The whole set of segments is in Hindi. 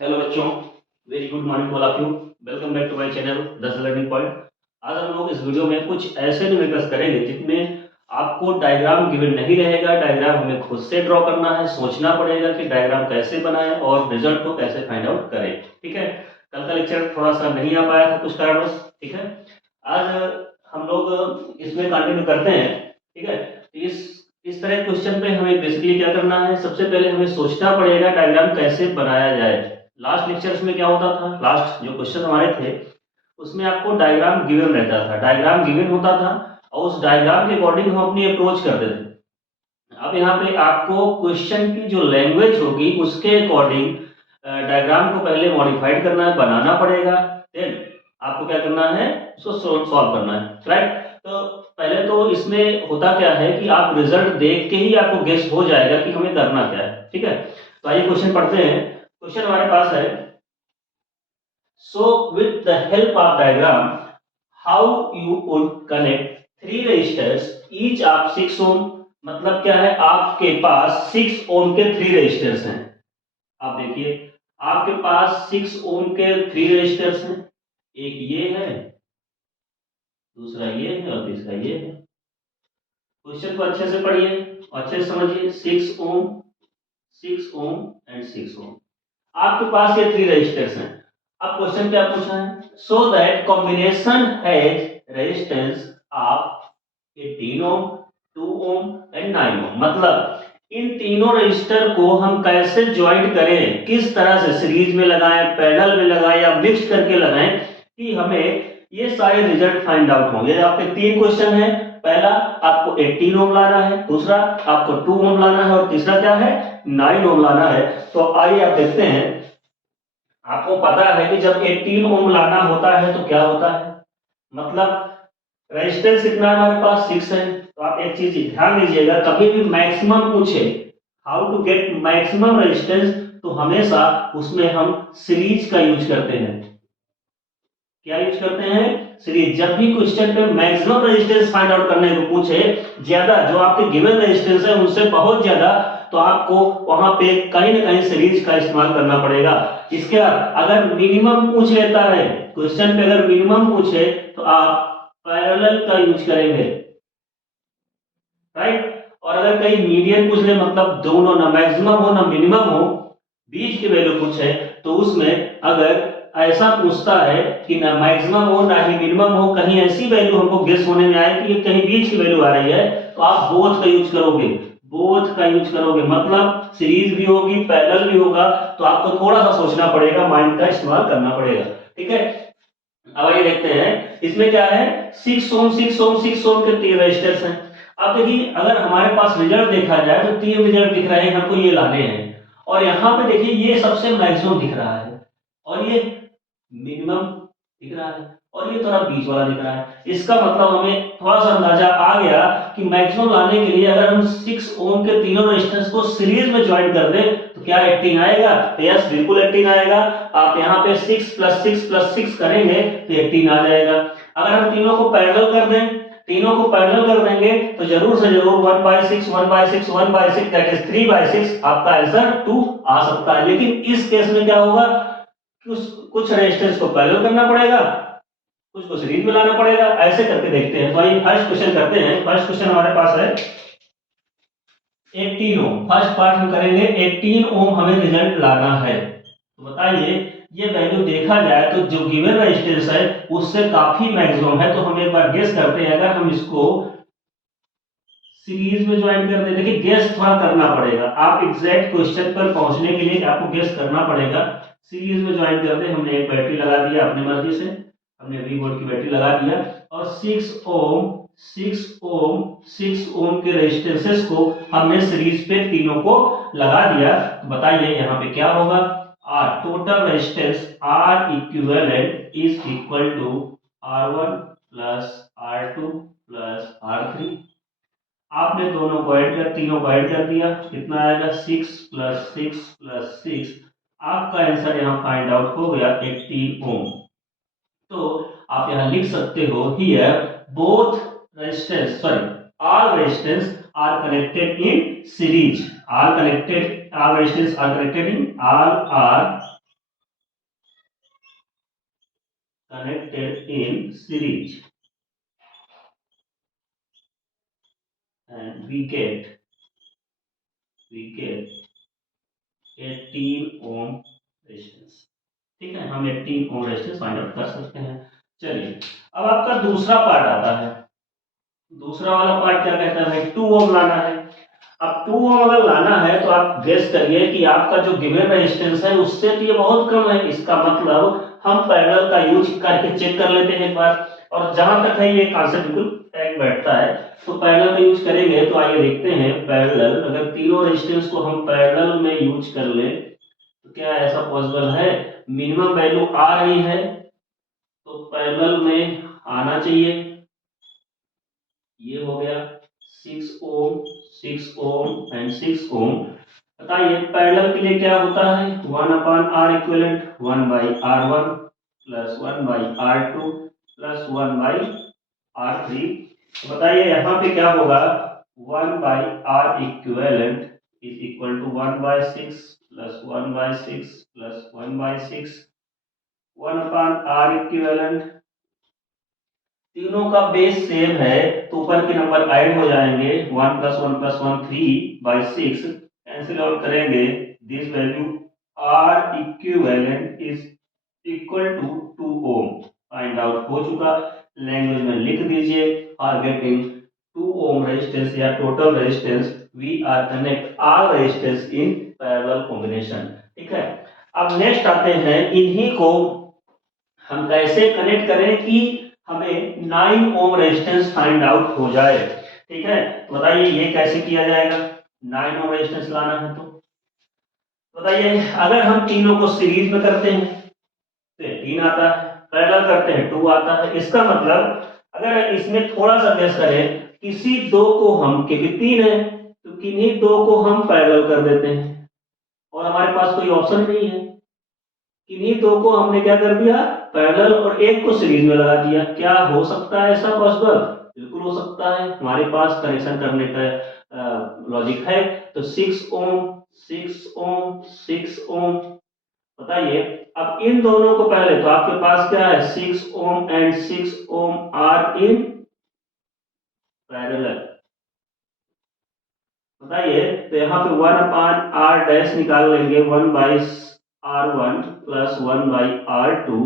हेलो बच्चों, very good morning all of you. Welcome back to my channel 10 learning point. आज हम लोग इस वीडियो में कुछ ऐसे न्यूमेरिकल्स करेंगे जिसमें आपको डायग्राम गिवन नहीं रहेगा। डायग्राम हमें खुद से ड्रॉ करना है, सोचना पड़ेगा कि डायग्राम कैसे बनाएं और रिजल्ट को कैसे फाइंड आउट करें। ठीक है, कल का लेक्चर थोड़ा सा नहीं आ पाया था कुछ कारणवश। ठीक है, आज हम लोग इसमें कंटिन्यू करते हैं। ठीक है, तो इस तरह क्वेश्चन पे हमें बेसिकली क्या करना है, सबसे पहले हमें सोचना पड़ेगा डायग्राम कैसे बनाया जाए। लास्ट लेक्चर्स में क्या होता था, लास्ट जो क्वेश्चन हमारे थे उसमें आपको डायग्राम गिवन रहता था, डायग्राम गिवन होता था और उस डायग्राम के अकॉर्डिंग हम अपनी अप्रोच करते थे। अब यहाँ पे आपको क्वेश्चन की जो लैंग्वेज होगी उसके अकॉर्डिंग डायग्राम को पहले मॉडिफाइड करना है, बनाना पड़ेगा। देन आपको क्या करना है, उसको सॉल्व करना है। राइट, तो पहले तो इसमें होता क्या है कि आप रिजल्ट देख के ही आपको गेस हो जाएगा कि हमें करना क्या है। ठीक है, तो आइए क्वेश्चन पढ़ते हैं। क्वेश्चन हमारे पास है, so with the help of diagram, how you would connect three resistors each of 6 ohm। मतलब क्या है, आपके पास 6 ओम के 3 रेजिस्टर्स हैं। आप देखिए, आपके पास 6 ओम के 3 रेजिस्टर्स हैं। एक ये है, दूसरा ये है और तीसरा ये है। क्वेश्चन को अच्छे से पढ़िए और अच्छे से समझिए। 6 ओम, 6 ओम एंड 6 ओम, आपके पास ये 3 रेजिस्टर्स हैं। अब क्वेश्चन क्या पूछा है, so that combination has resistance of 18 ohm, 2 ohm and 9 ohm. मतलब इन तीनों रजिस्टर को हम कैसे ज्वाइंट करें, किस तरह से सीरीज में लगाएं, पैरेलल में लगाएं या मिक्स करके लगाएं कि हमें ये सारे रिजल्ट फाइंड आउट होंगे। आपके 3 क्वेश्चन है। पहला आपको 18 ओम लाना है, दूसरा आपको 2 ओम लाना है और तीसरा क्या है, 9 ओम लाना है। तो आइए आप देखते हैं। आपको पता है कि जब 18 ओम लाना होता है तो क्या होता है, मतलब रेजिस्टेंस कितना है हमारे पास, 6 है। तो आप एक चीज ध्यान दीजिएगा, कभी भी मैक्सिमम पूछे how to get maximum resistance तो हमेशा उसमें हम सीरीज का यूज करते हैं। क्या यूज करते हैं, सीरीज। जब भी क्वेश्चन पे मैक्सिमम रेजिस्टेंस फाइंड आउट करने को पूछे, ज्यादा जो आपके गिवन रेजिस्टेंस है उनसे बहुत ज्यादा, तो आपको वहां पे कहीं ना कहीं सीरीज का इस्तेमाल करना पड़ेगा। इसके बाद अगर मिनिमम पूछ लेता है क्वेश्चन पे, अगर मिनिमम पूछे तो आप पैरेलल का यूज करेंगे। राइट, और अगर कहीं मीडियन पूछ ले, मतलब दोनों ना मैक्सिमम हो ना मिनिमम हो, बीच की वैल्यू पूछे, तो उसमें अगर ऐसा पूछता है कि ना मैक्सिमम हो ना ही मिनिमम हो, कहीं ऐसी वैल्यू हमको गेस होने में आए कि ये कहीं बीच की वैल्यू आ रही है, तो आप बोथ का यूज करोगे। बोथ का यूज करोगे मतलब सीरीज भी होगी पैरेलल भी होगा, तो आपको थोड़ा सा सोचना पड़ेगा, माइंड का इस्तेमाल करना पड़ेगा। ठीक है, अब आइए देखते हैं इसमें क्या है। 6 ओम, 6 ओम, 6 ओम के 3 रेजिस्टर्स हैं। अब देखिए, अगर हमारे पास रिजल्ट देखा जाए तो 3 रिजल्ट दिख रहे हैं, हमको ये लाने हैं। और यहाँ पे देखिए ये सबसे मैक्सिमम दिख रहा है और ये मिनिमम दिख रहा है और ये थोड़ा बीच वाला दिख रहा है। इसका मतलब हमें थोड़ा सा अंदाजा आ गया कि मैक्सिमम लाने के लिए अगर हम 6 ओम के तीनों रेजिस्टेंस को सीरीज में ज्वाइन कर दें तो क्या 18 आएगा, तो यस बिल्कुल 18 आएगा। आप यहाँ पे 6 प्लस 6 प्लस 6 करेंगे तो 18 आ जाएगा। अगर हम तीनों को पैरेलल कर दें, तीनों को पैरेलल कर देंगे तो जरूर से जरूर 1/6 1/6 1/6 दैट इज 3/6 आपका आंसर 2 आ सकता है। लेकिन इस केस में क्या होगा, कुछ कुछ रेजिस्टेंस को पैरेलल करना पड़ेगा, कुछ को सीरीज में लाना पड़ेगा। ऐसे करके देखते हैं। तो आइए फर्स्ट क्वेश्चन करते हैं। फर्स्ट क्वेश्चन हमारे पास है 18 ओम। फर्स्ट पार्ट हम करेंगे, 18 ओम हमें रिजल्ट लाना है। तो बताइए, ये वैल्यू देखा जाए तो जो गिवन रेजिस्टेंस है उससे काफी मैक्सिमम है, तो हम एक बार गेस करते हैं। अगर हम इसको सीरीज में ज्वाइन कर दे, देखिए गेस थोड़ा करना पड़ेगा। आप एग्जैक्ट क्वेश्चन पर पहुंचने के लिए आपको गेस करना पड़ेगा। सीरीज में ज्वाइन कर दे, हमने एक बैटरी लगा दिया अपनी मर्जी से, हमने वी वोल्ट की बैटरी लगा दिया और 6 ओम, 6 ओम, 6 ओम के रेजिस्टेंसेस को हमने सीरीज पे तीनों को लगा दिया। तो बताइए यहाँ पे क्या होगा, R total resistance R equivalent is equal to R1 plus R2 plus R3। आपने दोनों को ऐड कर, तीनों को ऐड कर दिया, कितना आएगा 6 प्लस 6 प्लस 6। आपका आंसर यहाँ फाइंड आउट हो गया 80 ओम। तो आप यहाँ लिख सकते हो, here both resistance sorry all resistance are connected in series, all connected, all resistance are connected in, all are connected in series and we get 18 ohm resistance. ठीक है, हम 18 ओम रेजिस्टेंस फाइंड आउट कर सकते हैं। चलिए, अब आपका दूसरा पार्ट आता है। दूसरा वाला पार्ट क्या कहता है, 2 ओम लाना है। अब 2 ओम अगर लाना है तो आप गेस करिए कि आपका जो गिवन रेजिस्टेंस है उससे तो ये बहुत कम है। इसका मतलब हम पैरेलल का यूज करके चेक कर लेते हैं एक बार। और जहां तक है ये कॉन्सेप्ट बिल्कुल टैग बैठता है, तो पैरेलल का यूज करेंगे। तो आइए देखते हैं पैरेलल, अगर तीनों रेजिस्टेंस को हम पैरेलल में यूज कर ले तो क्या ऐसा पॉसिबल है। मिनिमम वैल्यू आ रही है तो पैरेलल में आना चाहिए। ये हो गया 6 ओम, 6 ओम एंड 6 ओम। बताइए पैरेलल के लिए क्या होता है, 1 upon R equivalent 1 by R one plus 1 by R two plus 1 by R three. बताइए यहाँ पे क्या होगा, 1 by R equivalent is equal to 1 by 6 plus 1 by 6 plus 1 by 6। 1 upon R equivalent, तीनों का बेस सेम है तो ऊपर के नंबर ऐड हो जाएंगे। 1 प्लस 1 प्लस 1 3/6 कैंसिल आउट करेंगे। This value R equivalent is equal to 2 ohm. Find out हो चुका, लैंग्वेज में लिख दीजिए, आर गेटिंग 2 ओम रेजिस्टेंस या total resistance. We are connect our resistance in parallel combination. ठीक है, अब नेक्स्ट आते हैं, इन्हीं को हम कैसे कनेक्ट करें कि हमें 9 ओम रेजिस्टेंस फाइंड आउट हो जाए। ठीक है, तो बताइए ये कैसे किया जाएगा। 9 ओम रेजिस्टेंस लाना है तो बताइए, अगर हम तीनों को सीरीज में करते हैं तो 18 आता है, पैरेलल करते हैं 2 आता है। इसका मतलब अगर इसमें थोड़ा सा गेस करें, किसी दो को हम, क्योंकि 3 है तो किन्हीं दो को हम पैरेलल कर देते हैं और हमारे पास कोई ऑप्शन नहीं है। किन्हीं दो को हमने क्या कर दिया, पैरेलल, और एक को सीरीज में लगा दिया। क्या हो सकता है ऐसा पॉसिबल, बिल्कुल हो सकता है, हमारे पास कनेक्शन करने का लॉजिक है। तो 6 ओम 6 ओम 6 ओम। बताइए अब इन दोनों को पहले, तो आपके पास क्या है, 6 ohm and 6 ohm are in parallel. बताइए तो यहाँ पे 1 अपान आर डैश निकाल लेंगे, 1 by R one plus 1 by R two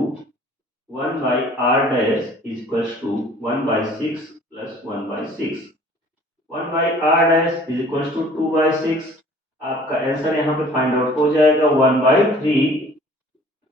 1 by r dash is equals to 1 by 6 plus 1 by 6। 1 by r dash is equals to 2 by 6। आपका आंसर यहाँ पे फाइंड आउट हो जाएगा 1 by 3,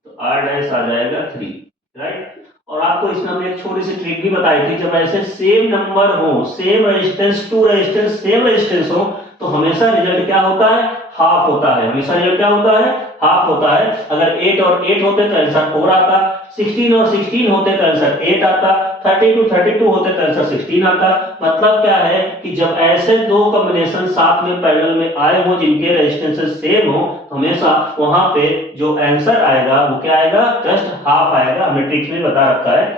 तो r dash आ जाएगा 3, राइट। और आपको इसमें हमने एक छोटी सी ट्रिक भी बताई थी, जब ऐसे सेम नंबर हो, same resistance, 2 resistance same resistance हो, तो हमेशा रिजल्ट क्या होता है, हाफ होता है। हमेशा रिजल्ट क्या होता है, हाफ होता है। अगर 8 और 8 होते तो आंसर 4 आता, 16 और 16 होते तो आंसर 8 आता, 32 32 होते तो आंसर 16 आता। मतलब क्या है कि जब ऐसे दो कॉम्बिनेशन साथ में पैरेलल में आए हो जिनके रेजिस्टेंसेस सेम हो, तो हमेशा वहां पे जो आंसर आएगा वो क्या आएगा, जस्ट हाफ आएगा। हमने ट्रिक्स में बता रखा है।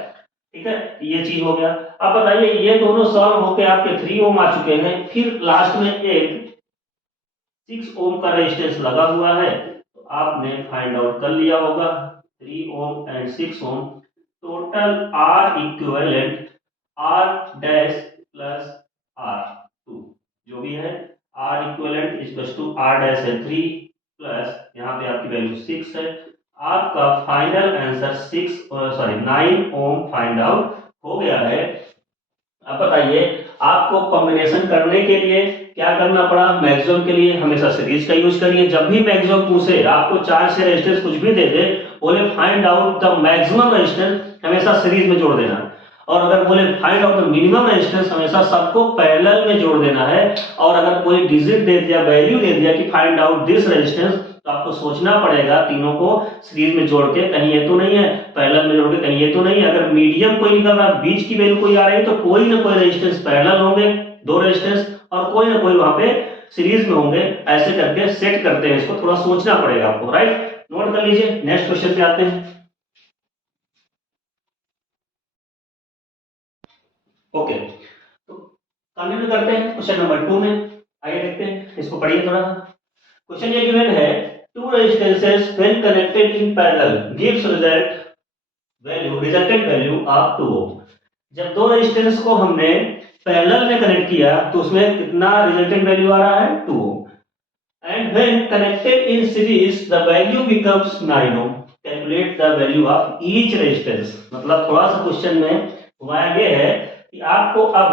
ठीक है, ये चीज हो गया। अब बताइए ये दोनों सॉल्व होके आपके 3 ओम आ चुके हैं, फिर लास्ट में एक 6 ओम का रेजिस्टेंस लगा हुआ है, तो आपने फाइंड आउट कर लिया होगा 3 ohm and 6 ohm. Total R equivalent R dash plus R two, जो भी है, R equivalent equals to R dash है 3 प्लस यहाँ पे आपकी वैल्यू 6 है। आपका फाइनल आंसर 9 ओम फाइंड आउट हो गया है। अब बताइए आपको कॉम्बिनेशन करने के लिए क्या करना पड़ा। मैक्सिमम के लिए हमेशा सीरीज का यूज करिए। जब भी मैक्सिमम पूछे, आपको 4 से रेजिस्टेंस कुछ भी दे दे, बोले find out the maximum resistance, हमेशा सीरीज में जोड़ देना। और अगर बोले find out the minimum resistance, हमेशा सबको पैरेलल में जोड़ देना है। और अगर कोई डिजिट दे दिया, वैल्यू दे दिया कि फाइंड आउट दिस रेजिस्टेंस, तो आपको सोचना पड़ेगा तीनों को सीरीज में जोड़ के, कहीं ये तो नहीं है, पैरेलल में जोड़ के कहीं ये तो नहीं है। अगर मीडियम कोई निकल रहा है, बीच की वैल्यू कोई आ रही है, तो कोई ना कोई रेजिस्टेंस पैरेलल होंगे, 2 रेजिस्टेंस, और कोई ना कोई वहां पे सीरीज में होंगे। ऐसे करके सेट करते हैं इसको, थोड़ा सोचना पड़ेगा आपको, राइट। नोट कर लीजिए। नेक्स्ट क्वेश्चन पे आते हैं। ओके, तो कंटिन्यू करते हैं क्वेश्चन नंबर 2 में। आइए देखते हैं, इसको पढ़िए थोड़ा। क्वेश्चन ये गिवन है, two resistances when connected in parallel gives result value resultant value of 2 ओम। जब दो रेजिस्टेंस को हमने पैरेलल में कनेक्ट किया तो उसमें कितना रिजल्टेंट वैल्यू आ रहा है, 2 ohm. And when connected in series the value becomes 9 ohm. Calculate the value of each resistance. मतलब थोड़ा सा क्वेश्चन में घुमाया गया है कि आपको अब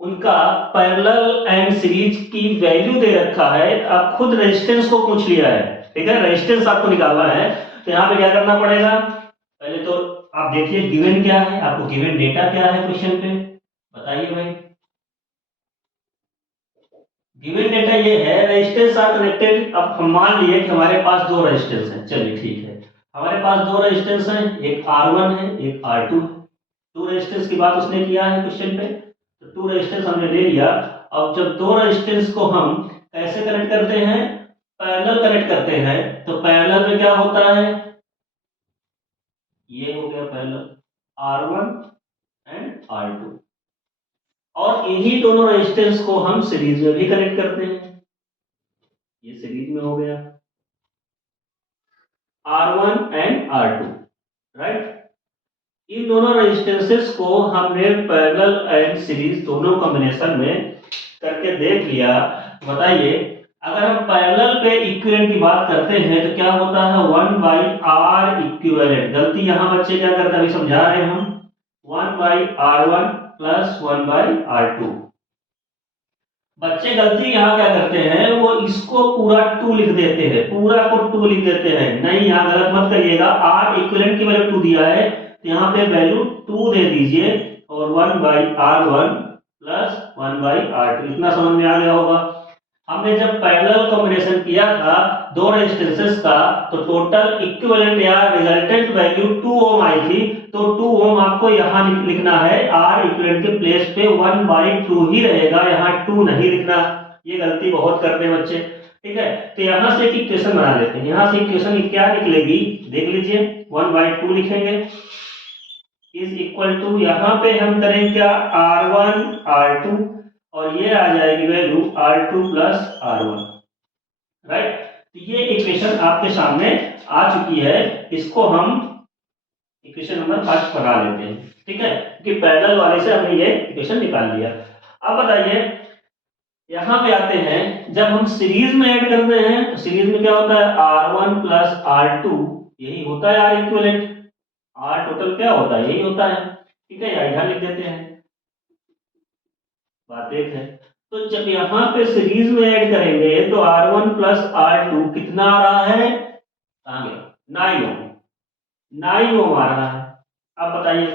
उनका पैरेलल एंड सीरीज की वैल्यू दे रखा है, आप खुद रेजिस्टेंस को पूछ लिया है, ठीक है, रेजिस्टेंस आपको निकालना है। तो यहाँ पे क्या करना पड़ेगा, पहले तो आप देखिए गिवन क्या है, आपको गिवन डेटा क्या है क्वेश्चन पे, बताइए भाई। गिवन डेटा ये है रेजिस्टेंस आर कनेक्टेड। अब हम मान लिए कि हमारे पास दो रेजिस्टेंस हैं, चलिए ठीक है, हमारे पास दो रेजिस्टेंस हैं, एक R1 है एक R2 है। टू रेजिस्टेंस की बात उसने किया है क्वेश्चन पे, तो टू रेजिस्टेंस हमने ले लिया। अब जब दो रेजिस्टेंस को हम कैसे कनेक्ट करते हैं, पैरेलल कनेक्ट करते हैं, तो पैरेलल में क्या होता है, ये हो गया पैरेलल R1 एंड R2, और इन्हीं दोनों रेजिस्टेंस को हम सीरीज में भी कनेक्ट करते हैं, ये सीरीज में हो गया R1 एंड R2, राइट। इन दोनों रेजिस्टेंसेस को हमने पैरेलल एंड सीरीज दोनों कॉम्बिनेशन में करके देख लिया। बताइए अगर हम पैरेलल पे इक्विवेलेंट की बात करते हैं तो क्या होता है, 1/r इक्विवेलेंट। गलती यहाँ बच्चे क्या करते हैं, अभी समझा रहे हैं हम, 1/r1 प्लस 1/r2। बच्चे गलती यहाँ क्या करते हैं, वो इसको पूरा 2 लिख देते हैं, पूरा को 2 लिख देते हैं। नहीं, यहाँ गलत मत करिएगा, r इक्विवेलेंट की वैल्यू 2 दिया है तो यहाँ पे वैल्यू 2 दे दीजिए, और 1/r1 प्लस 1/r2। इतना समझ में आ गया होगा। हमने जब पैरेलल कॉम्बिनेशन किया था दो रेजिस्टेंसेस का, तो टोटल इक्विवेलेंट या रिजल्टेंट वैल्यू 2 ओम आई थी। तो 2 ओम आपको यहाँ लिखना है, R इक्विवेलेंट के प्लेस पे 1/2 ही रहेगा, यहाँ 2 नहीं लिखना। ये गलती बहुत करते हैं बच्चे, ठीक है। तो यहाँ से एक इक्वेशन बना लेते हैं, यहाँ से इक्वेशन क्या निकलेगी देख लीजिए, 1/2 लिखेंगे इज इक्वल टू, यहाँ पे हम करेंगे क्या, R1 R2, और ये आ जाएगी value R2 plus R1, right. तो ये इक्वेशन आपके सामने आ चुकी है, इसको हम इक्वेशन नंबर 5 बना लेते हैं, ठीक है, क्योंकि पैरेलल वाले से हमने ये इक्वेशन निकाल लिया। अब बताइए यहाँ पे आते हैं, जब हम सीरीज में ऐड करते हैं तो सीरीज में क्या होता है, R1 प्लस R2, यही होता है R इक्विवेलेंट। R टोटल क्या होता है, यही होता है, ठीक है, यहां लिख देते हैं, बात एक है। तो जब यहाँ पे सीरीज में ऐड करेंगे तो R1 प्लस R2 कितना आ रहा है, 9 ओम, 9 ओम आ रहा है। अब बताइए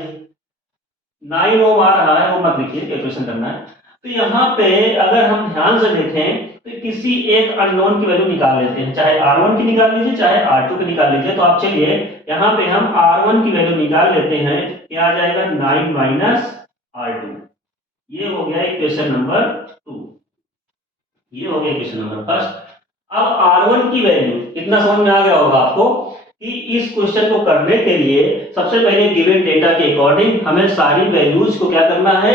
9 ओम आ रहा है, वो मत लिखिए, कैलकुलेशन करना है। तो यहाँ पे अगर हम ध्यान से देखें तो किसी एक अननोन की वैल्यू निकाल लेते हैं, चाहे R1 की निकाल लीजिए चाहे R2 की निकाल लीजिए। तो आप चलिए यहाँ पे हम R1 की वैल्यू निकाल लेते हैं, क्या आ जाएगा, 9 माइनस R2। ये हो गया इक्वेशन नंबर 2, ये हो गया इक्वेशन नंबर फर्स्ट। अब R1 की वैल्यू कितना समझ में आ गया होगा आपको कि इस क्वेश्चन को करने के लिए सबसे पहले गिवन डेटा के अकॉर्डिंग हमें सारी वैल्यूज को क्या करना है,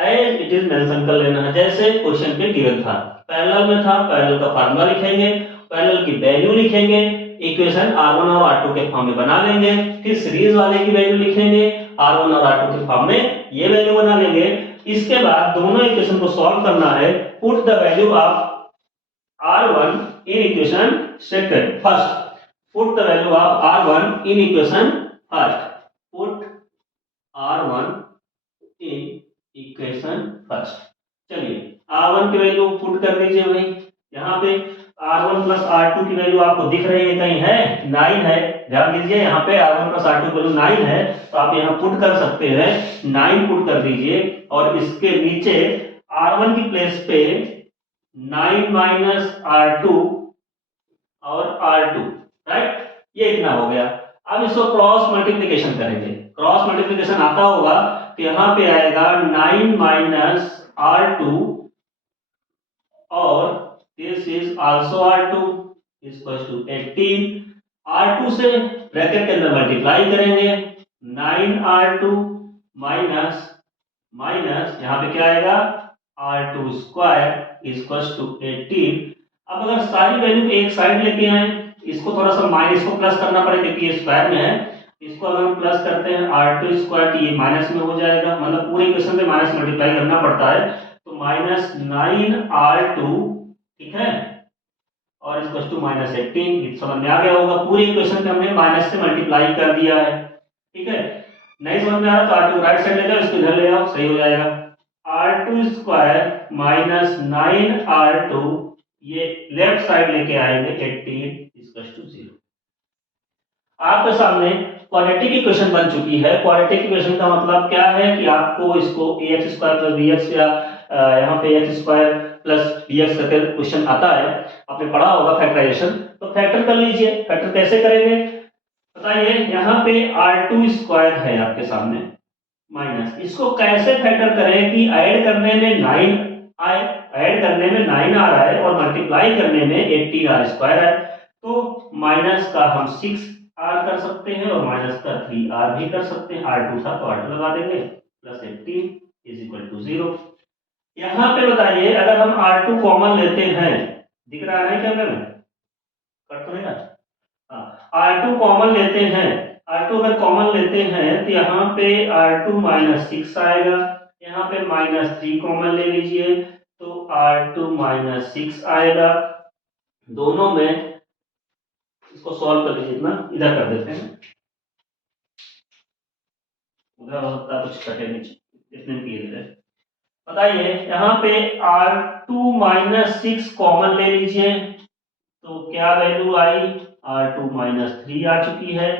एज इट इज मेंशन कर लेना है, जैसे क्वेश्चन पे गिवन था। पैरेलल में था, पैरेलल का फार्मूला लिखेंगे, पैरेलल की वैल्यू लिखेंगे, इक्वेशन R1 और R2 के फॉर्म में बना लेंगे, फिर सीरीज वाले की वैल्यू लिखेंगे, R1 और R2 के फॉर्म में ये वैल्यू बना लेंगे। इसके बाद दोनों इक्वेशन को सॉल्व करना है, put the value of R1 in equation second first, put the value of R1 in equation first, put R1 in equation first। चलिए R1 की वैल्यू पुट कर दीजिए भाई, यहाँ पे R1 प्लस R2 की वैल्यू आपको दिख रही है, कहीं है, 9 है, ध्यान दीजिए यहाँ पे R1 प्लस R2 की वैल्यू 9 है, तो आप यहाँ पुट कर सकते हैं, 9 पुट कर दीजिए, और इसके नीचे R1 की प्लेस पे 9 माइनस R2 और R2, राइट, ये इतना हो गया। अब इसको क्रॉस मल्टीप्लिकेशन करेंगे, क्रॉस मल्टीप्लिकेशन आता होगा तो यहाँ पे आएगा 9 माइनस R2 और this is also R2 equals to 18। R2 से ब्रैकेट के अंदर मल्टीप्लाई करेंगे, 9R2 माइनस माइनस यहाँ पे क्या आएगा, R2 स्क्वायर इक्वल्स टू 18। अब अगर सारी वैल्यू एक साइड लेके आए, इसको थोड़ा सा माइनस को प्लस करना पड़ेगा क्योंकि ये स्क्वायर में है, इसको अगर हम प्लस करते हैं R2 स्क्वायर, ये माइनस में हो जाएगा, मतलब पूरे इक्वेशन में माइनस मल्टीप्लाई करना पड़ता है, तो -9R2, ठीक है, और इक्वल टू -18। समझ में आ गया होगा, पूरे इक्वेशन में हमने माइनस से मल्टीप्लाई कर दिया है, ठीक है। नहीं समझ में आ रहा तो R2 राइट साइड ले जाओ, इसको इधर ले आओ, सही हो जाएगा। R2 स्क्वायर माइनस 9R2, ये लेफ्ट साइड लेके आएंगे 18 इक्वल टू 0। आपके सामने क्वाड्रेटिक इक्वेशन बन चुकी है। क्वाड्रेटिक इक्वेशन का मतलब क्या है कि आपको इसको ax स्क्वायर प्लस bx या यहाँ पे x स्क्वायर प्लस bx करके क्वेश्चन आता है, आपने पढ़ा होगा फैक्टराइजेशन, तो फैक्टर कर लीजिए। फैक्टर कैसे करेंगे बताइए। यहाँ पे R2 स्क्वायर है आपके सामने माइनस, इसको कैसे फैक्टर करें कि ऐड करने में 9 आए, ऐड करने में 9 आ रहा है और मल्टीप्लाई करने में 18R स्क्वायर है, तो माइनस का हम 6R कर सकते हैं और माइनस का 3R भी कर सकते हैं। R2 था तो R2 लगा देंगे, प्लस 18 इज इक्वल टू 0। यहाँ पे बताइए अगर हम R2 कॉमन लेते हैं, दिख रहा है कैमरे में, कट तो नहीं रहा, R2 कॉमन लेते हैं, R2 अगर कॉमन लेते हैं तो यहाँ पे R2 माइनस 6 आएगा, यहाँ पे -3 कॉमन ले लीजिए तो R2 माइनस 6 आएगा। दोनों में इसको सॉल्व कर लीजिए, इतना इधर कर देते हैं, उधर हो सकता है कुछ कटे नीचे, इतने में क्लियर है। बताइए यहाँ पे R2 माइनस 6 कॉमन ले लीजिए तो क्या वैल्यू आई, R2 माइनस 3 आ चुकी है,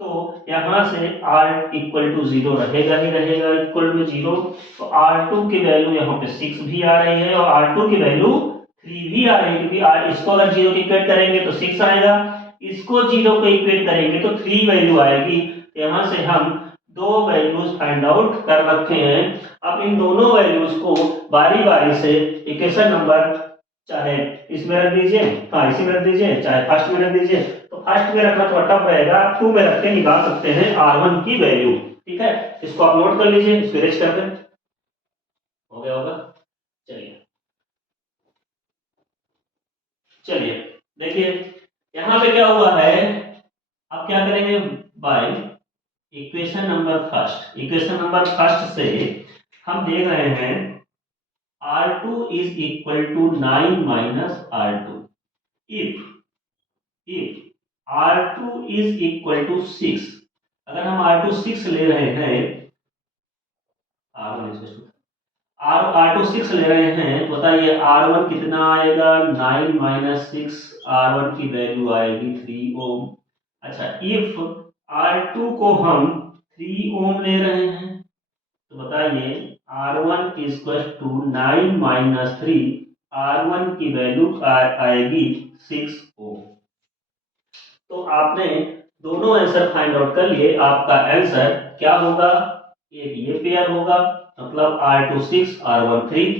तो यहां से R इक्वल टू 0 रहेगा ही रहेगा, इक्वल टू 0, तो R2 की वैल्यू यहाँ पे 6 भी आ रही है और R2 की वैल्यू 3 भी आ रही है, क्योंकि इसको अगर 0 की इक्वेट करेंगे तो 6 आएगा, इसको 0 को इक्वेट करेंगे तो 3 वैल्यू आएगी। यहां से हम दो वैल्यूज फाइंड आउट कर रखे हैं। अब इन दोनों वैल्यूज को बारी बारी से इक्वेशन नंबर, चाहे इसमें रख दीजिए, हाँ इसी में रख दीजिए, चाहे फर्स्ट में रख दीजिए, तो फर्स्ट में रखना थोड़ा टफ रहेगा, 2 में रख के निकाल सकते हैं R1 की वैल्यू, ठीक है। इसको आप नोट कर लीजिए, इसको इरेज कर दें, हो गया होगा। चलिए चलिए देखिए यहाँ पे क्या हुआ है, अब क्या करेंगे बाय इक्वेशन नंबर फर्स्ट से हम देख रहे हैं R2 is equal to 9 minus R2 if R2 is equal to 6। अगर हम R2 6 ले रहे हैं, R2 6 ले रहे हैं तो बताइए R1 कितना आएगा, 9 माइनस 6, R1 की वैल्यू आएगी 3 ओम। अच्छा इफ R2 को हम 3 ओम ले रहे हैं तो बताइए R1 equal to 9 minus 3, R1 की वैल्यू आएगी 6 ओम। तो आपने दोनों आंसर फाइंड आउट कर लिए, आपका आंसर क्या होगा, एक ये पेयर होगा मतलब R2 6 R1 3,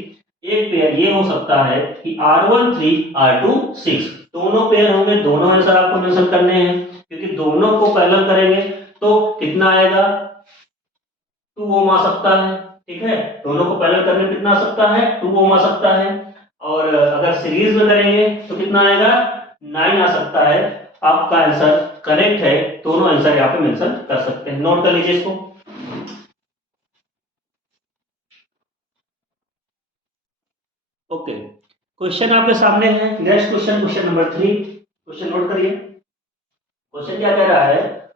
एक पेयर ये हो सकता है कि R1 3 R2 6, दोनों पेयर होंगे, दोनों आंसर आपको मेंशन करने हैं, क्योंकि दोनों को पैरेलल करेंगे तो कितना आएगा, 2 ओम आ सकता है, ठीक है, दोनों को पैरेलल करने में कितना आ सकता है, 2 ओम आ सकता है, और अगर सीरीज में करेंगे तो कितना आएगा, 9 आ सकता है। आपका आंसर करेक्ट है, दोनों आंसर यहाँ पे मेंशन कर सकते हैं, नोट कर लीजिए इसको। ओके, क्वेश्चन आपके सामने है, next question, question number 3, question note करिए। क्वेश्चन क्या कह रहा है,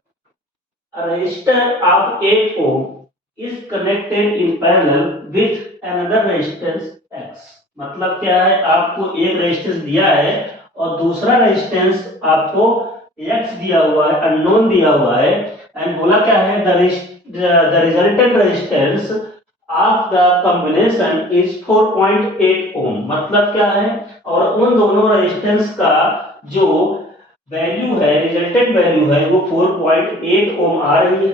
a resistor of 8 ohm is connected in parallel with another resistance X। मतलब क्या है, आपको एक रेजिस्टेंस दिया है और दूसरा रेजिस्टेंस आपको X दिया हुआ है, अननोन दिया हुआ है, एंड बोला क्या है, the resultant resistance of the combination is 4.8 ओम। मतलब क्या है, और उन दोनों रेजिस्टेंस का जो वैल्यू है, रिजल्टेंट वैल्यू है, वो 4.8 ओम आ रही है,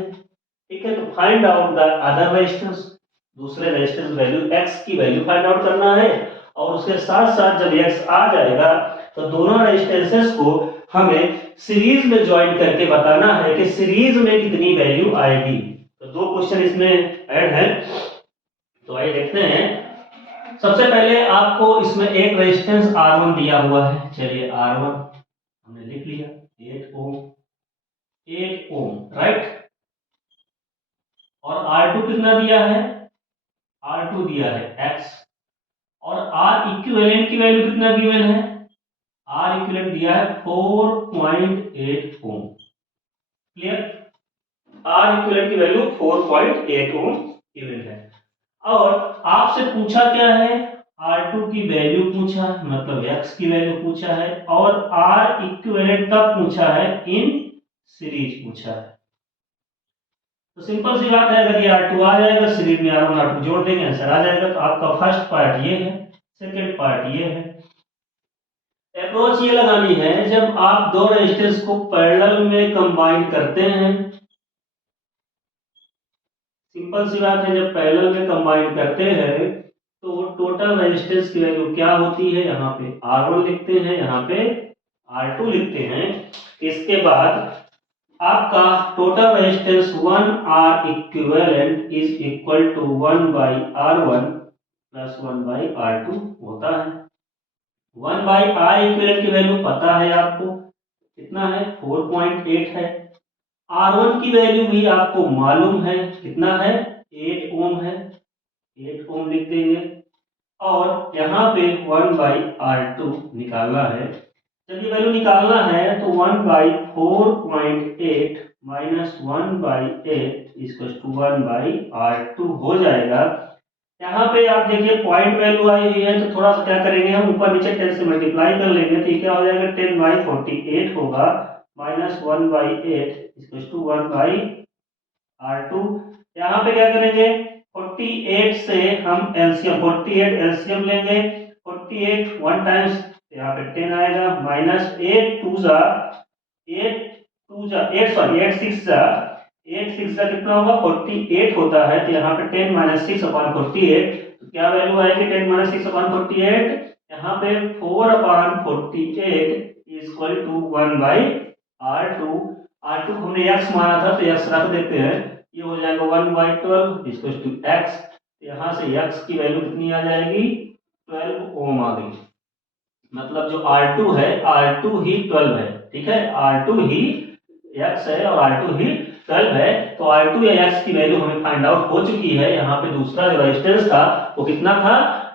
ठीक है। तो find out the other resistance, दूसरे रेजिस्टेंस वैल्यू x की वैल्यू फाइंड आउट करना है, और उसके साथ साथ जब x आ जाएगा तो दोनों रेजिस्टेंसेस को हमें सीरीज में ज्वाइन करके बताना है कि सीरीज में कितनी वैल्यू आएगी। तो दो क्वेश्चन इसमें ऐड है, तो आइए देखते हैं। सबसे पहले आपको इसमें एक रेजिस्टेंस R1 दिया हुआ है, चलिए R1 हमने लिख लिया 8 ओम, 8 ओम, राइट। और R2 कितना दिया है, R2 दिया है x, और R इक्विवेलेंट की वैल्यू कितना गिवन है, R इक्विवेलेंट दिया है 4.8 ओम। क्लियर, R इक्विवेलेंट की वैल्यू 4.8 ओम गिवन है। और आपसे पूछा क्या है, R2 की वैल्यू पूछा है, मतलब x की वैल्यू पूछा है, और R इक्विवेलेंट कब पूछा है, इन सीरीज पूछा है। तो सिंपल सी बात है, अगर ये R2 आ जाएगा, सीरीज में R1 R2 जोड़ देंगे, आंसर आ जाएगा। तो आपका फर्स्ट पार्ट ये है, सेकंड पार्ट ये है। अप्रोच ये लगानी है, जब आप दो रेजिस्टेंस को पैरेलल में कंबाइन करते हैं, सिंपल सी बात है, जब पैरेलल में कंबाइन करते हैं तो टोटल रेजिस्टेंस की वैल्यू क्या होती है, यहाँ पे R1 लिखते हैं, यहाँ पे R2 लिखते हैं। इसके बाद आपका total resistance 1R equivalent is equal to 1/R1 plus 1/R2 होता है। 1/R इक्विवेलेंट की वैल्यू पता है आपको, कितना है, 4.8 है। R1 की वैल्यू भी आपको मालूम है, कितना है, 8 ओम है, 8 ओम लिख देंगे। और यहाँ पे 1/R2 निकालना है। जब ये वैल्यू निकालना है तो 1/4.8 माइनस 1/8 इक्वल टू 1/R2 हो जाएगा। यहाँ पे आप देखिए पॉइंट वैल्यू आई हुई है, तो थोड़ा सा क्या करेंगे, हम ऊपर नीचे 10 से मल्टीप्लाई कर लेंगे, तो ये क्या हो जाएगा, 10/48 होगा, माइनस 1/8 इक्वल टू 1/R2। यहाँ पे क्या करेंगे, 48 से हम एलसीएम 48 एलसीएम लेंगे, 48 वन टाइम्स यहाँ पे 10 आएगा, माइनस 8 टू जा 8 सॉरी 8 6 जा 8 6 का कितना होगा, 48 होता है। तो यहाँ पे 10 माइनस 6 अपॉन 48, तो क्या वैल्यू आएगी, 10 माइनस 6 अपॉन 48, यहाँ पे 4 upon 48 equal to 1/R2। R2 हमने x माना था, तो x रख देते हैं, ये हो जाएगा 1/12 इक्वल टू x। यहाँ से x की वैल्यू कितनी आ जाएगी, 12 ओम आ गई। मतलब जो R2 है, R2 ही 12 है, ठीक है, R2 ही x है और R2 ही 12 है। तो R2 या x की वैल्यू हमें फाइंड आउट हो चुकी है। यहाँ पे दूसरा जो रेजिस्टेंस था वो कितना था,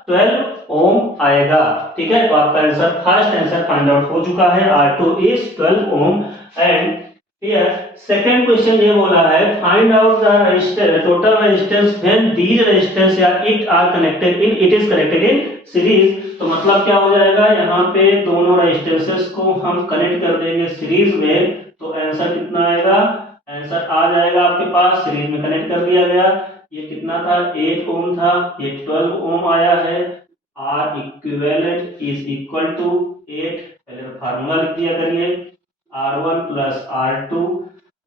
12 ओम आएगा, ठीक है। तो आपका answer, first answer find out हो चुका है, R2 is 12 ohm. And here second question ये बोला है, find out the resistance total resistance when these resistance या it are connected in it is connected in series. तो मतलब क्या हो जाएगा, यहाँ पे दोनों रेजिस्टेंसेस को हम कनेक्ट कर देंगे सीरीज में, तो आंसर कितना आएगा, आंसर आ जाएगा आपके पास, सीरीज में कनेक्ट कर दिया गया। ये कितना था, 8 ओम था, ये 12 ओम आया है। R equivalent is equal to 8, पहले फार्मूला लिख दिया करिए, R1 plus R2,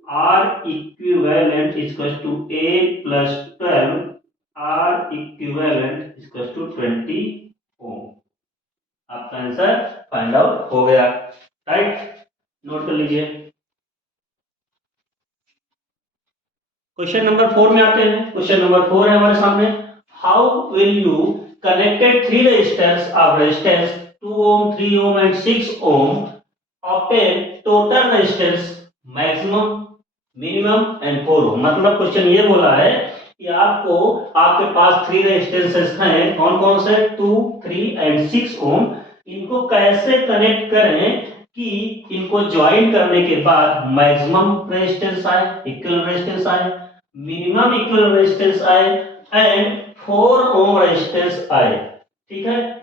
R equivalent equal to 8 plus 12, R equivalent equal to 20 ohm. आपका आंसर फाइंड आउट हो गया, राइट, नोट कर लीजिए। क्वेश्चन नंबर 4 में आते हैं। क्वेश्चन नंबर 4 है हमारे सामने, how will you connected three resistance of resistance 2 ohm 3 ohm and 6 ohm obtain total resistance maximum minimum and 4 ohm. मतलब क्वेश्चन ये बोला है कि आपको, आपके पास थ्री रेजिस्टेंसेस हैं, कौन कौन से, 2 3 एंड 6 ओम, इनको कैसे कनेक्ट करें कि इनको ज्वाइन करने के बाद मैक्सिमम रेजिस्टेंस आए, इक्वल रेजिस्टेंस आए, मिनिमम इक्वल रेजिस्टेंस आए एंड 4 ओम रेजिस्टेंस आए, ठीक है।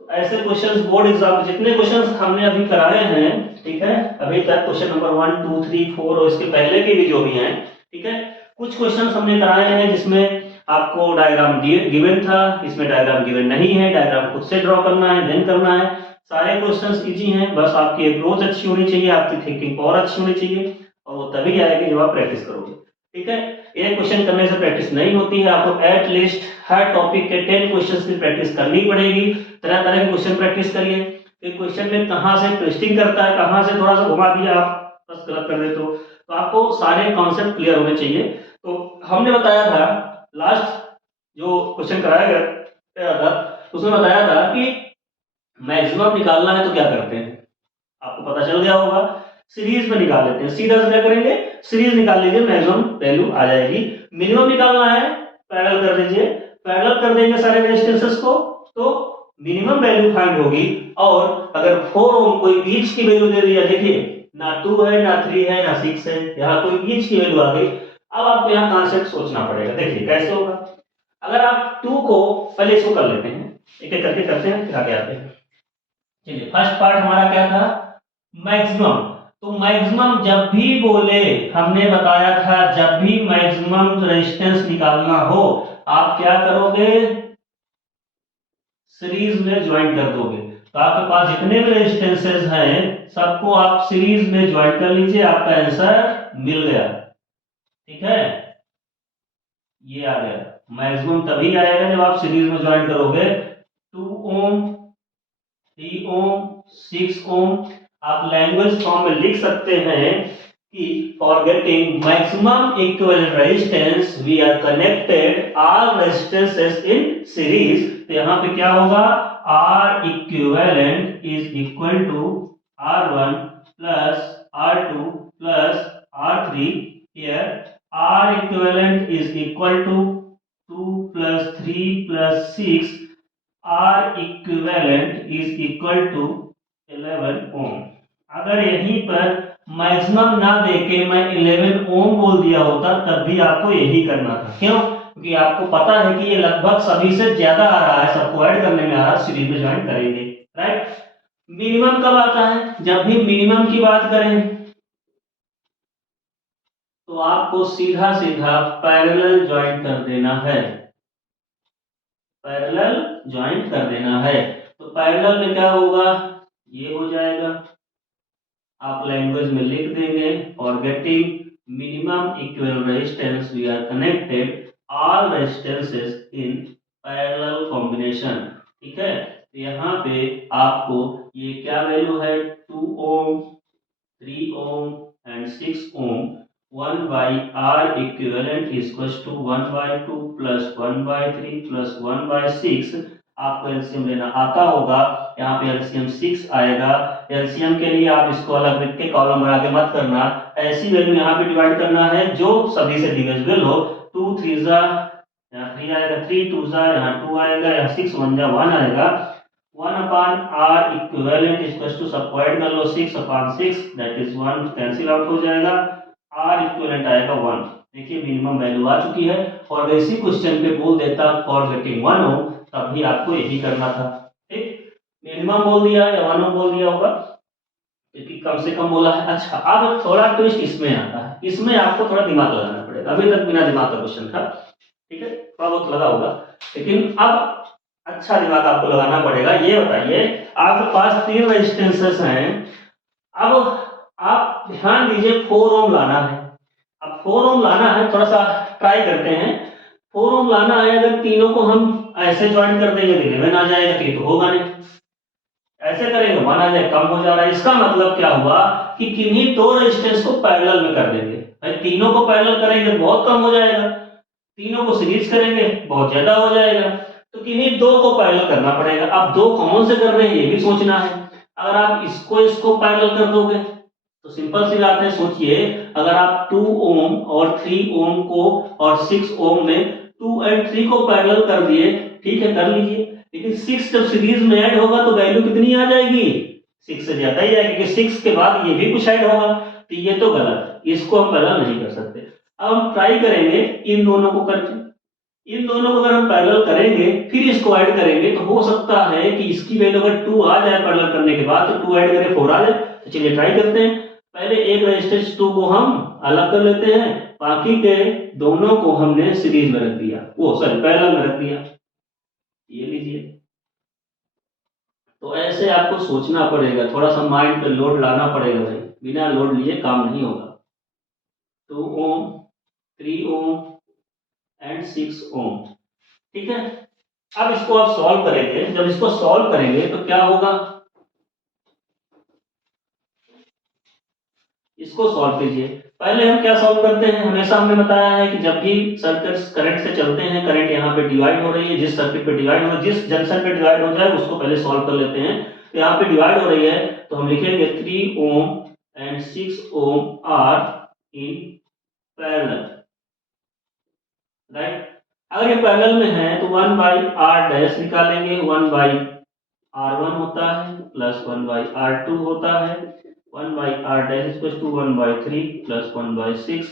तो ऐसे क्वेश्चंस बोर्ड एग्जाम जितने क्वेश्चंस हमने अभी कराए हैं, ठीक है, अभी तक क्वेश्चन नंबर 1 2 3 4 और इसके पहले के भी जो भी हैं, ठीक है, कुछ क्वेश्चंस हमने कराए हैं जिसमें आपको डायग्राम गिवन था, इसमें डायग्राम गिवन नहीं है, डायग्राम खुद से ड्रॉ करना है, देन करना है। सारे क्वेश्चंस इजी हैं, बस आपकी अप्रोच अच्छी होनी चाहिए, आपकी थिंकिंग और अच्छी होनी चाहिए, और वो तभी आएगी जब आप प्रैक्टिस करोगे, ठीक है। एक क्वेश्चन करने से प्रैक्टिस नहीं होती है, आपको एटलीस्ट हर टॉपिक के 10 क्वेश्चंस की प्रैक्टिस करनी पड़ेगी। तरह तरह के क्वेश्चन प्रैक्टिस करिए, फिर क्वेश्चन में कहाँ से ट्विस्टिंग करता है, कहाँ से थोड़ा सा घुमा दिया आप, बस गलत कर दे तो आपको सारे कॉन्सेप्ट क्लियर होने चाहिए। तो हमने बताया था लास्ट जो क्वेश्चन कराया गया था, उसमें बताया था कि मैक्सिमम निकालना है तो क्या करते हैं, आपको पता चल गया होगा सीरीज में निकाल लेते हैं। सीधा से क्या करेंगे, सीरीज निकाल लीजिए, मैक्सिमम वैल्यू आ जाएगी। मिनिमम निकालना है, पैरेलल कर लीजिए, पैरेलल कर देंगे सारे रेजिस्टेंसेस को तो मिनिमम वैल्यू फाइंड होगी। और अगर 4 ओम कोई बीच की वैल्यू दे दिया, देखिए ना 2 है ना 3 है ना 6 है, यहाँ कोई बीच की वैल्यू आ गई। अब आपको यहाँ कॉन्सेप्ट सोचना पड़ेगा, देखिए कैसे होगा। अगर आप 2 को पहले इसको कर लेते हैं, एक एक करके करते हैं, फिर आगे आते हैं। चलिए फर्स्ट पार्ट हमारा क्या था, मैक्सिमम। तो मैक्सिमम जब भी बोले, हमने बताया था जब भी मैक्सिमम रेजिस्टेंस निकालना हो आप क्या करोगे, सीरीज में ज्वाइन कर दोगे। तो आपके पास जितने भी रेजिस्टेंसेस हैं सबको आप सीरीज में ज्वाइन कर लीजिए, आपका आंसर मिल गया। ठीक है, ये आ गया। मैक्सिमम तभी आएगा जब आप सीरीज में ज्वाइन करोगे। 2 ओम, 3 ओम, 6 ओम। आप लैंग्वेज फॉर्म में लिख सकते हैं कि for getting maximum equivalent resistance we are connected all resistances in series. तो यहाँ पे क्या होगा, R equivalent is equal to R1 plus R2 plus R3। Here R equivalent is equal to 2 plus 3 plus 6. R equivalent is equal to 11 ओम। अगर यहीं पर मैक्सिमम ना देके मैं 11 ओम बोल दिया होता तब भी आपको यही करना था। क्यों? क्योंकि आपको पता है कि ये लगभग सभी से ज्यादा आ रहा है, सबको ऐड करने में आ रहा है, सीरीज में ज्वाइन करेंगे, राइट। मिनिमम कब आता है, जब भी मिनिमम की बात करें तो आपको सीधा सीधा पैरेलल ज्वाइन कर देना है, पैरेलल ज्वाइन कर देना है। तो पैरेलल में क्या होगा, ये हो जाएगा, आप लैंग्वेज में लिख देंगे और getting minimum equivalent resistance we are connected all resistances in parallel combination. ठीक है, तो यहाँ पे आपको ये क्या वैल्यू है, 2 ohm, 3 ohm and 6 ohm. 1 by R equivalent is equals to 1 by 2 plus 1 by 3 plus 1 by 6। आपको एलसीएम लेना आता होगा, यहाँ पे एलसीएम 6 आएगा। एलसीएम के लिए आप इसको अलग लिख के कॉलम बना के मत करना, ऐसी वैल्यू यहाँ पे डिवाइड करना है जो सभी से डिविजिबल हो। 2 3 जा, यहाँ 3 आएगा, 3 2 जा, यहाँ 2 आएगा, यहाँ 6 1 जा 1 आएगा। 1 upon R equivalent is equals to, सबको ऐड कर लो, 6 upon 6 that is 1 cancel out हो जाएगा, R इक्विवेलेंट आएगा 1। देखिए मिनिमम वैल्यू आ चुकी है। और अगर इसी क्वेश्चन पे बोल देता फॉर गेटिंग 1 ओम तब भी आपको यही करना था। ठीक, मिनिमम बोल दिया या 1 ओम बोल दिया होगा क्योंकि कम से कम बोला है। अच्छा, अब थोड़ा ट्विस्ट इसमें आता है, इसमें आपको थोड़ा दिमाग लगाना पड़ेगा। अभी तक बिना दिमाग का क्वेश्चन था, ठीक है, थोड़ा बहुत लगा होगा, लेकिन अब अच्छा दिमाग आपको लगाना पड़ेगा। ये बताइए, आपके पास 3 रेजिस्टेंसेस हैं, अब आप ध्यान दीजिए 4 ओम लाना है। अब 4 ओम लाना है, थोड़ा सा ट्राई करते हैं। 4 ओम लाना है, अगर तीनों को हम ऐसे ज्वाइन कर देंगे तो 11 आ जाएगा, तो होगा नहीं। ऐसे करेंगे 1 आ जाए, कम हो जा रहा है। इसका मतलब क्या हुआ कि किन्हीं 2 रेजिस्टेंस को पैरेलल में कर देंगे। भाई तीनों को पैरेलल करेंगे बहुत कम हो जाएगा, तीनों को सीरीज करेंगे बहुत ज्यादा हो जाएगा, तो किन्हीं 2 को पैरेलल करना पड़ेगा। अब 2 कौन से कर रहे हैं ये भी सोचना है। अगर आप इसको पैरेलल कर दोगे तो सिंपल सी बात है, सोचिए अगर आप 2 ओम और 3 ओम को और 6 ओम में 2 एंड 3 को पैरेलल कर दिए, ठीक है कर लीजिए, लेकिन 6 जब सीरीज में ऐड होगा तो वैल्यू कितनी आ जाएगी, 6 से ज्यादा ही आएगी, क्योंकि 6 के बाद ये भी कुछ ऐड होगा, तो ये तो गलत, इसको हम पैरेलल नहीं कर सकते। अब हम ट्राई करेंगे इन दोनों को करके, इन दोनों को अगर हम पैरेलल करेंगे फिर इसको ऐड करेंगे तो हो सकता है कि इसकी वैल्यू अगर 2 आ जाए पैरेलल करने के बाद, तो 2 ऐड करें 4 आ जाए। तो चलिए ट्राई करते हैं। पहले एक रेजिस्टेंस 2 को हम अलग कर लेते हैं, बाकी के दोनों को हमने सीरीज में रख दिया, वो सॉरी पैरेलल में रख दिया, ये लीजिए। तो ऐसे आपको सोचना पड़ेगा, थोड़ा सा माइंड पे लोड लाना पड़ेगा भाई, बिना लोड लिए काम नहीं होगा। 2 ओम, 3 ओम एंड 6 ओम, ठीक है। अब इसको आप सॉल्व करेंगे, जब इसको सॉल्व करेंगे तो क्या होगा, इसको सॉल्व कीजिए। पहले हम क्या सॉल्व करते हैं, हमेशा हमने बताया है कि जब भी सर्किट्स करंट से चलते हैं, करंट यहाँ पे डिवाइड हो रही है, जिस सर्किट पे डिवाइड हो, जिस जंक्शन पे डिवाइड हो जाए उसको पहले सॉल्व कर लेते हैं। तो यहाँ पे डिवाइड हो रही है तो हम लिखेंगे 3 ओम and 6 ohm are in parallel, right. अगर ये पैरेलल में है तो 1 बाई आर डैश निकालेंगे, 1 बाई R1 होता है प्लस 1 बाई R2 होता है, 1 by R dash equal to 1 by 3 plus 1 by 6,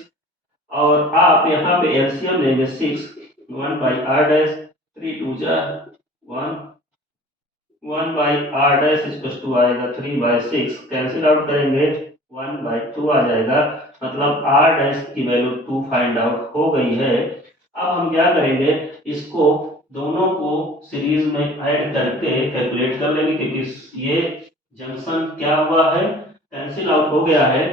और आप यहाँ पे एलसीएम लेंगे 6, 1 बाई R डैश 3 टू जा 1, 1 by R dash equal to आएगा 3 बाई 6, कैंसिल आउट करेंगे 1 बाई 2 आ जाएगा, मतलब R डैश की वैल्यू 2 फाइंड आउट हो गई है। अब हम क्या करेंगे, इसको दोनों को सीरीज में ऐड करके कैलकुलेट कर लेंगे, क्योंकि ये जंक्शन क्या हुआ है, कैंसिल आउट हो गया है।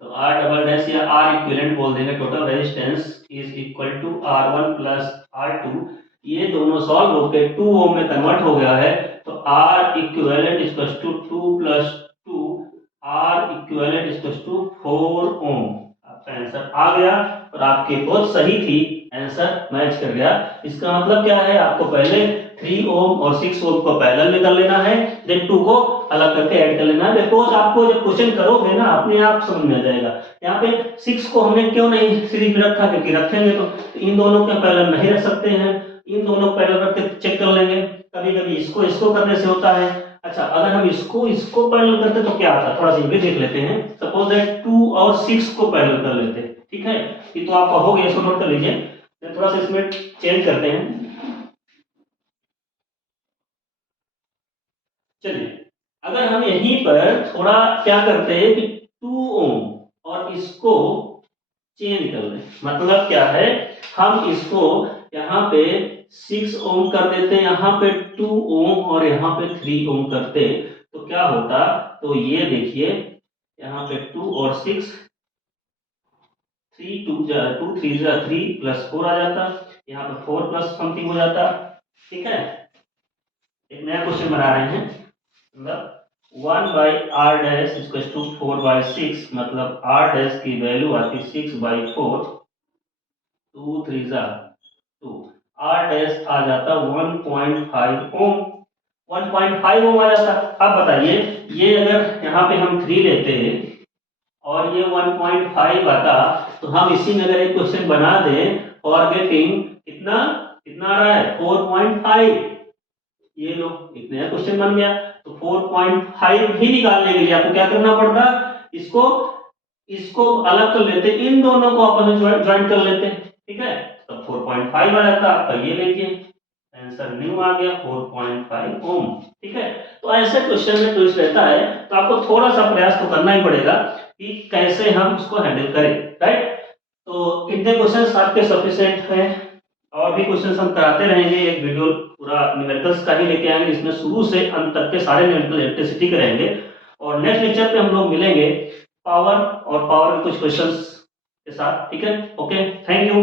तो आर डबल डैश या आर इक्विवेलेंट बोल देंगे, total resistance is equal to R1 plus R2, ये दोनों सॉल्व होकर 2 ओम में कन्वर्ट हो गया है, तो R equivalent equal to 2 plus 2, R equivalent equal to 4 ohm. आपका आंसर आ गया और आपकी बहुत सही थी, आंसर मैच कर गया। इसका मतलब क्या है, आपको पहले 3 ओम और 6 ओम को पैरेलल में कर लेना है, देन 2 को अलग करके ऐड कर लेना है। बिकॉज आपको जब क्वेश्चन करोगे ना, अपने आप समझ में आ जाएगा। यहाँ पे 6 को हमने क्यों नहीं सीरीज में रखा, क्योंकि रखेंगे तो इन दोनों के पैरेलल नहीं रख सकते हैं, इन दोनों को पैरेलल रख के चेक कर लेंगे। कभी कभी इसको इसको करने से होता है। अच्छा, अगर हम इसको इसको पैरेलल करते तो क्या आता, थोड़ा सा ये भी देख लेते हैं। सपोज दैट 2 और 6 को पैरेलल कर लेते, ठीक है, ये तो आपका हो गया, इसको नोट कर लीजिए। थोड़ा सा इसमें चेंज करते हैं। चलिए, अगर हम यहीं पर थोड़ा क्या करते हैं कि 2 ओम और इसको चेंज कर लें, मतलब क्या है, हम इसको यहाँ पे 6 ओम कर देते, यहाँ पे 2 ओम और यहाँ पे 3 ओम करते, तो क्या होता, तो ये देखिए यहाँ पे 2 और 6, 3 2 2 3 3 प्लस 4 आ जाता, यहाँ पे 4 प्लस समथिंग हो जाता, ठीक है। एक नया क्वेश्चन बना रहे हैं, मतलब 1 by R dash equal to 4 by 6, मतलब आर डैश की वैल्यू आती 6 बाई 4, 2 3 2, आर डैश आ जाता 1.5 ओम, 1.5 ओम आ जाता। अब बताइए, ये अगर यहाँ पे हम 3 लेते और ये 1.5 आता, तो हम इसी में अगर एक क्वेश्चन बना दें फॉर गेटिंग कितना कितना आ रहा है 4.5, ये लो एक नया क्वेश्चन बन गया। तो 4.5 भी निकालने के लिए आपको क्या करना पड़ता, इसको इसको अलग कर लेते, इन दोनों को आपस में ज्वाइन कर लेते, ठीक है, तब 4.5 आ जाता आपका। ये लीजिए आंसर न्यू आ गया 4.5 ओम, ठीक है। तो ऐसे क्वेश्चन में ट्विस्ट रहता है, तो आपको थोड़ा सा प्रयास तो करना ही पड़ेगा कि कैसे हम उसको हैंडल करें, राइट। तो कितने क्वेश्चन आपके सफिशिएंट हैं, और भी क्वेश्चन हम कराते रहेंगे। एक वीडियो पूरा न्यूमेरिकल्स का ही लेके आएंगे, जिसमें शुरू से अंत तक के सारे न्यूमेरिकल इलेक्ट्रिसिटी के रहेंगे। और नेक्स्ट लेक्चर पे हम लोग मिलेंगे पावर और पावर के कुछ क्वेश्चंस के साथ, ठीक है। Okay, thank you.